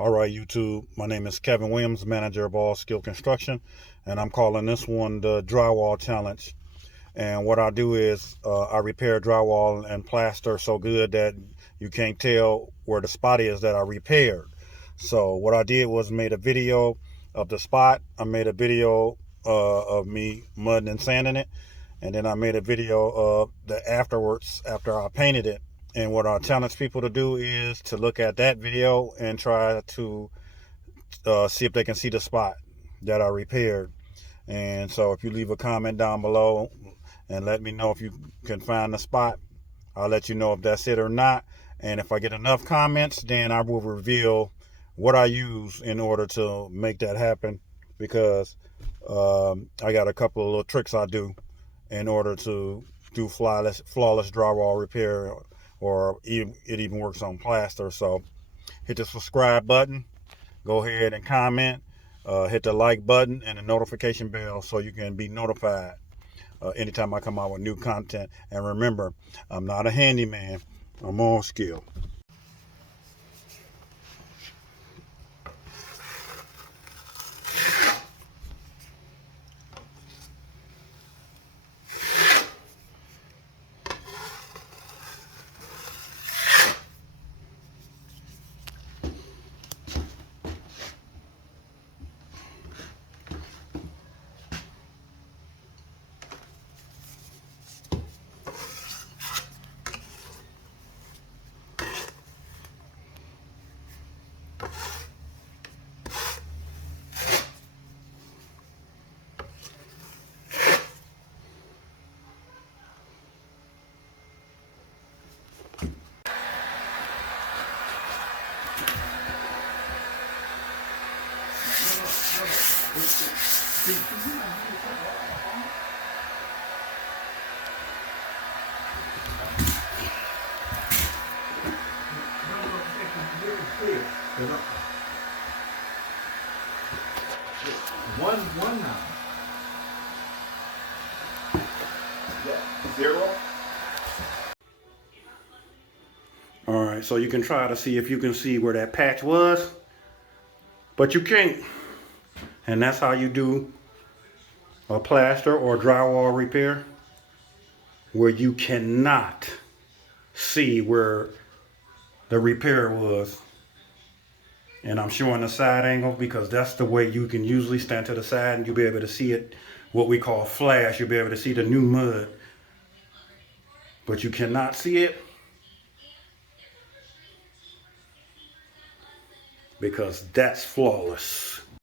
All right, YouTube. My name is Kevin Williams, manager of All Skill Construction, and I'm calling this one the Drywall Challenge. And what I do is I repair drywall and plaster so good that you can't tell where the spot is that I repaired. So what I did was made a video of the spot. I made a video of me mudding and sanding it, and then I made a video of the afterwards after I painted it. And what I challenge people to do is to look at that video and try to see if they can see the spot that I repaired. And so if you leave a comment down below and let me know if you can find the spot, I'll let you know if that's it or not. And if I get enough comments, then I will reveal what I use in order to make that happen, because I got a couple of little tricks I do in order to do flawless drywall repair, or even, it even works on plaster. So hit the subscribe button, go ahead and comment, hit the like button and the notification bell so you can be notified anytime I come out with new content. And remember, I'm not a handyman, I'm on skill. One now. Yeah, 0. All right, so you can try to see if you can see where that patch was, but you can't. And that's how you do a plaster or drywall repair, where you cannot see where the repair was. And I'm showing the side angle because that's the way you can usually stand to the side and you'll be able to see it, what we call flash. You'll be able to see the new mud, but you cannot see it because that's flawless.